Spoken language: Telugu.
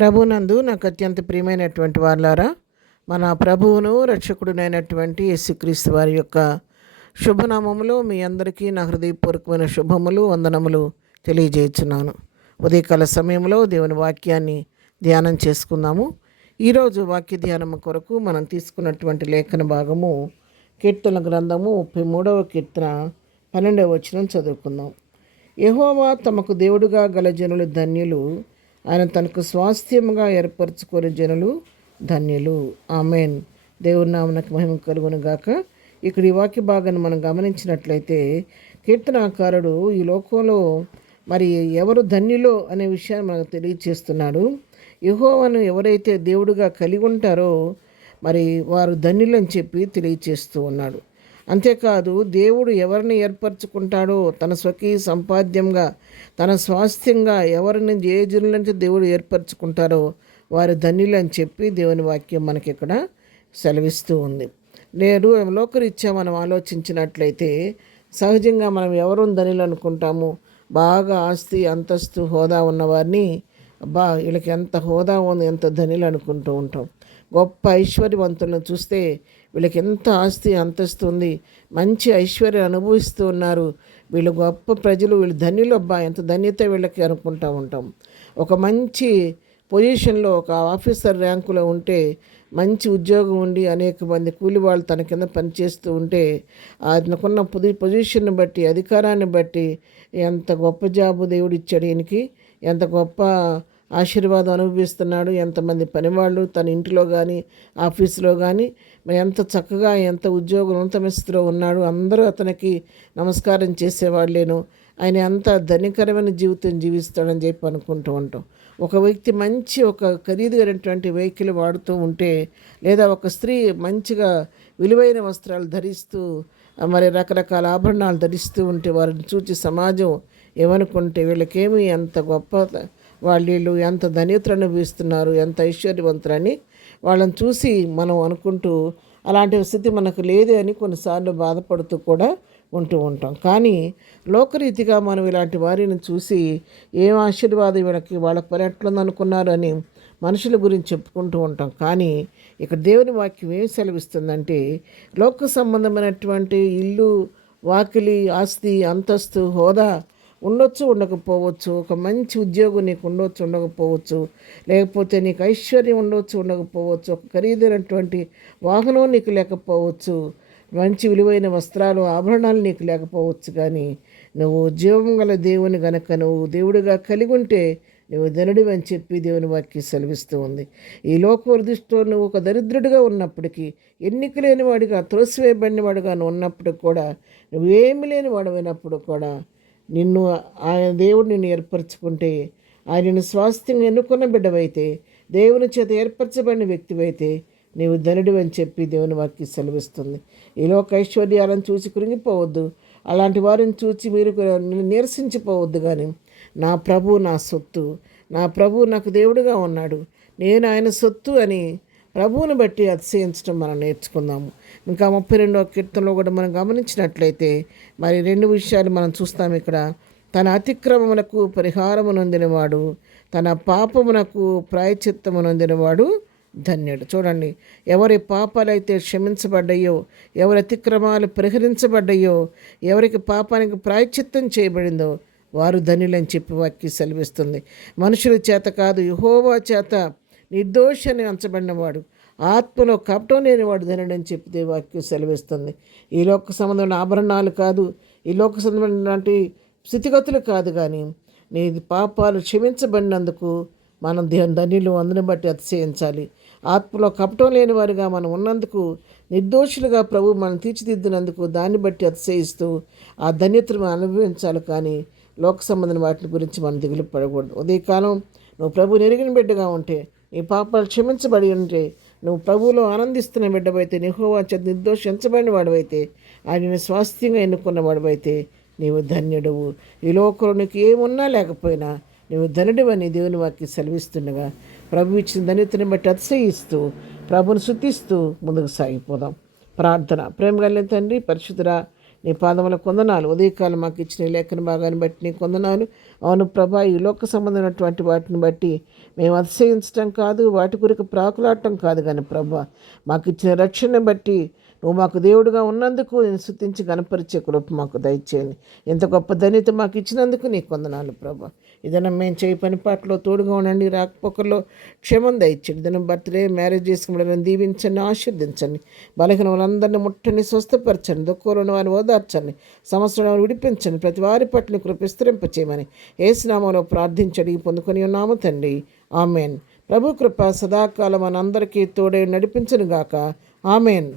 ప్రభునందు నాకు అత్యంత ప్రియమైనటువంటి వారులారా, మన ప్రభువును రక్షకుడునైనటువంటి యేసుక్రీస్తు వారి యొక్క శుభనామములో మీ అందరికీ నా హృదయపూర్వకమైన శుభములు వందనములు తెలియజేస్తున్నాను. ఉదయకాల సమయంలో దేవుని వాక్యాన్ని ధ్యానం చేసుకుందాము. ఈరోజు వాక్య ధ్యానం కొరకు మనం తీసుకున్నటువంటి లేఖన భాగము కీర్తన గ్రంథము 33వ కీర్తన 12వ వచనం చదువుకుందాం. యెహోవా తమకు దేవుడుగా గల జనులు ధన్యులు, ఆయన తనకు స్వాస్థ్యముగా ఏర్పరచుకునే జనులు ధన్యులు. ఆమెన్. దేవుని నామమునకు మహిమ కలుగును గాక. ఇక్కడ ఈ వాక్య భాగాన్ని మనం గమనించినట్లయితే కీర్తనాకారుడు ఈ లోకంలో మరి ఎవరు ధన్యులో అనే విషయాన్ని మనకు తెలియచేస్తున్నాడు. యెహోవాను ఎవరైతే దేవుడుగా కలిగి ఉంటారో మరి వారు ధన్యులు అని చెప్పి తెలియచేస్తూ ఉన్నాడు. అంతేకాదు, దేవుడు ఎవరిని ఏర్పరచుకుంటాడో తన స్వకీయ సంపాద్యంగా, తన స్వాస్థ్యంగా ఎవరిని ఏ జనులంటే దేవుడు ఏర్పరచుకుంటారో వారు ధన్యులు అని చెప్పి దేవుని వాక్యం మనకి ఇక్కడ సెలవిస్తూ ఉంది. లేదు, లోకరీత్యా మనం ఆలోచించినట్లయితే సహజంగా మనం ఎవరు ధన్యులు అనుకుంటాము? బాగా ఆస్తి అంతస్తు హోదా ఉన్నవారిని వీళ్ళకి ఎంత హోదా ఉంది, ఎంత ధనిలు అనుకుంటూ ఉంటాం. గొప్ప ఐశ్వర్యవంతులను చూస్తే వీళ్ళకి ఎంత ఆస్తి అంతస్తు ఉంది, మంచి ఐశ్వర్యం అనుభవిస్తూ ఉన్నారు, వీళ్ళు గొప్ప ప్రజలు, వీళ్ళు ధన్యులు, ఎంత ధన్యత వీళ్ళకి అనుకుంటూ ఉంటాం. ఒక మంచి పొజిషన్లో ఒక ఆఫీసర్ ర్యాంకులో ఉంటే, మంచి ఉద్యోగం ఉండి అనేక మంది కూలి వాళ్ళు తన కింద పనిచేస్తూ ఉంటే ఆయనకున్న పొజిషన్ని బట్టి, అధికారాన్ని బట్టి ఎంత గొప్ప జాబు దేవుడు ఇచ్చాడు ఈయనకి, ఎంత గొప్ప ఆశీర్వాదం అనుభవిస్తున్నాడు, ఎంతమంది పనివాళ్ళు తన ఇంటిలో కానీ ఆఫీసులో కానీ ఎంత చక్కగా ఎంత ఉద్యోగం ఉన్నతమిస్తులో ఉన్నాడు, అందరూ అతనికి నమస్కారం చేసేవాళ్ళేను, ఆయన ఎంత ధనికరమైన జీవితం జీవిస్తాడని చెప్పి అనుకుంటూ ఉంటాం. ఒక వ్యక్తి మంచి ఒక ఖరీదైనటువంటి వెహికల్ వాడుతూ ఉంటే, లేదా ఒక స్త్రీ మంచిగా విలువైన వస్త్రాలు ధరిస్తూ మరి రకరకాల ఆభరణాలు ధరిస్తూ ఉంటే వారిని చూసి సమాజం ఏమనుకుంటే వీళ్ళకేమి ఎంత గొప్ప వాళ్ళు ఎంత ధన్యతను అనుభవిస్తున్నారు, ఎంత ఐశ్వర్యవంతులని వాళ్ళని చూసి మనం అనుకుంటూ అలాంటి స్థితి మనకు లేదు అని కొన్నిసార్లు బాధపడుతూ కూడా ఉంటూ ఉంటాం. కానీ లోకరీతిగా మనం ఇలాంటి వారిని చూసి ఏం ఆశీర్వాదం వాళ్ళ పని ఎట్లుంది అనుకున్నారు అని మనుషుల గురించి చెప్పుకుంటూ ఉంటాం. కానీ ఇక్కడ దేవుని వాక్యం ఏం సెలవిస్తుందంటే, లోక సంబంధమైనటువంటి ఇల్లు, వాకిలి, ఆస్తి, అంతస్తు, హోదా ఉండొచ్చు, ఉండకపోవచ్చు, ఒక మంచి ఉద్యోగం నీకు ఉండొచ్చు, ఉండకపోవచ్చు, లేకపోతే నీకు ఐశ్వర్యం ఉండొచ్చు, ఉండకపోవచ్చు, ఒక ఖరీదైనటువంటి వాహనం నీకు లేకపోవచ్చు, మంచి విలువైన వస్త్రాలు, ఆభరణాలు నీకు లేకపోవచ్చు. కానీ నువ్వు జీవం గల దేవుని గనక నువ్వు దేవుడిగా కలిగి ఉంటే నువ్వు ధనుడివి అని చెప్పి దేవుని వాక్యం సెలవిస్తూ ఉంది. ఈ లోక దృష్టిలో నువ్వు ఒక దరిద్రుడిగా ఉన్నప్పటికీ, ఎన్నిక లేని వాడిగా, త్రోసివేయబడిన వాడిగా నువ్వు ఉన్నప్పుడు కూడా, నువ్వేమి లేని వాడమైనప్పుడు కూడా నిన్ను ఆయన దేవుడు నిన్ను ఏర్పరచుకుంటే, ఆయనను స్వాస్థ్యంగా ఎన్నుకున్న బిడ్డవైతే, దేవుని చేత ఏర్పరచబడిన వ్యక్తివైతే నీవు ధనుడివి అని చెప్పి దేవుని వాక్యం సెలవిస్తుంది. ఈ లోక ఐశ్వర్యాలను చూసి కృంగిపోవద్దు, అలాంటి వారిని చూసి మీరు నీరసించిపోవద్దు. కానీ నా ప్రభు నా సొత్తు, నా ప్రభు నాకు దేవుడుగా ఉన్నాడు, నేను ఆయన సొత్తు అని ప్రభువుని బట్టి అతిశయించడం మనం నేర్చుకుందాము. ఇంకా 32వ కీర్తనలో కూడా మనం గమనించినట్లయితే మరి 2 విషయాలు మనం చూస్తాం ఇక్కడ. తన అతిక్రమములకు పరిహారము నొందినవాడు, తన పాపమునకు ప్రాయశ్చిత్తము నొందినవాడు ధన్యుడు. చూడండి, ఎవరి పాపాలైతే క్షమించబడ్డాయో, ఎవరి అతిక్రమాలు పరిహరించబడ్డాయో, ఎవరికి పాపానికి ప్రాయశ్చిత్తం చేయబడిందో వారు ధన్యులని చెప్పి వాక్యం సెలవిస్తుంది. మనుషుల చేత కాదు, యెహోవా చేత నిర్దోషాన్ని ఎంచబడినవాడు, ఆత్మలో కపటం లేనివాడు ధనుడని చెప్పి వాక్యం సెలవిస్తుంది. ఈ లోక సంబంధమైన ఆభరణాలు కాదు, ఈ లోక సంబంధమైనటువంటి స్థితిగతులు కాదు, కానీ నీ పాపాలు క్షమించబడినందుకు మనం ధన్యులు, అందుని బట్టి అతిశయించాలి. ఆత్మలో కపటం లేని వారిగా మనం ఉన్నందుకు, నిర్దోషులుగా ప్రభు మనం తీర్చిదిద్దినందుకు దాన్ని బట్టి అతిశయిస్తూ ఆ ధన్యతను అనుభవించాలి. కానీ లోక సంబంధమైన వాటి గురించి మనం దిగులు పడకూడదు. ఉదయకాలం నువ్వు ప్రభు నెరిగిన బిడ్డగా ఉంటే, నీ పాపాలు క్షమించబడి ఉంటే, నువ్వు ప్రభువులో ఆనందిస్తున్న బిడ్డవైతే, యెహోవా చేత నిర్దోషించబడిన వాడివైతే, ఆయన స్వాస్థ్యంగా ఎన్నుకున్న వాడివైతే నీవు ధన్యుడవు. ఈ లోకంలో నీకు ఏమున్నా లేకపోయినా నువ్వు ధనుడివని దేవుని వాక్యం సెలవిస్తుండగా ప్రభు ఇచ్చిన ధన్యతని బట్టి అతిశయిస్తూ ప్రభుని స్తుతిస్తూ ముందుకు సాగిపోదాం. ప్రార్థన. ప్రేమ కలిగిన తండ్రి, పరిశుద్ధుడా, నీ పాదముల కొందనాలు. ఉదయకాలం మాకు ఇచ్చిన ఈ లేఖన భాగాన్ని బట్టి నీ కొందనాలు. అవును ప్రభా, ఈ లోక సంబంధమైనటువంటి వాటిని బట్టి మేము అతిశయించటం కాదు, వాటి కొరకు ప్రాకులాడటం కాదు, కానీ ప్రభా మాకు ఇచ్చిన రక్షణ బట్టి నువ్వు మాకు దేవుడుగా ఉన్నందుకు నేను స్తుతించి గణపరిచే కృప మాకు దయచేయండి. ఎంత గొప్ప ధన్యత మాకు ఇచ్చినందుకు నీ కొందనాలు ప్రభా. ఇదనం మేము చేయి పని పాటలో తోడుగా ఉండండి. రాకపోకల్లో క్షేమం దయచేయండి. ఇదనం బర్త్డే మ్యారేజ్ చేసుకుని దీవించండి, ఆశీర్దించండి. బలహీన వాళ్ళందరినీ ముట్టని స్వస్థపరచండి. దుఃఖంలో వారిని ఓదార్చండి. సంవత్సరం విడిపించండి. ప్రతి వారి పట్ల కృప విస్తరింపచేయమని యేసు నామములో ప్రార్థించడి పొందుకొని ఉన్నాము తండ్రి. ఆమెన్. ప్రభు కృప సదాకాలం మనందరికీ తోడై నడిపించును గాక. ఆమెన్.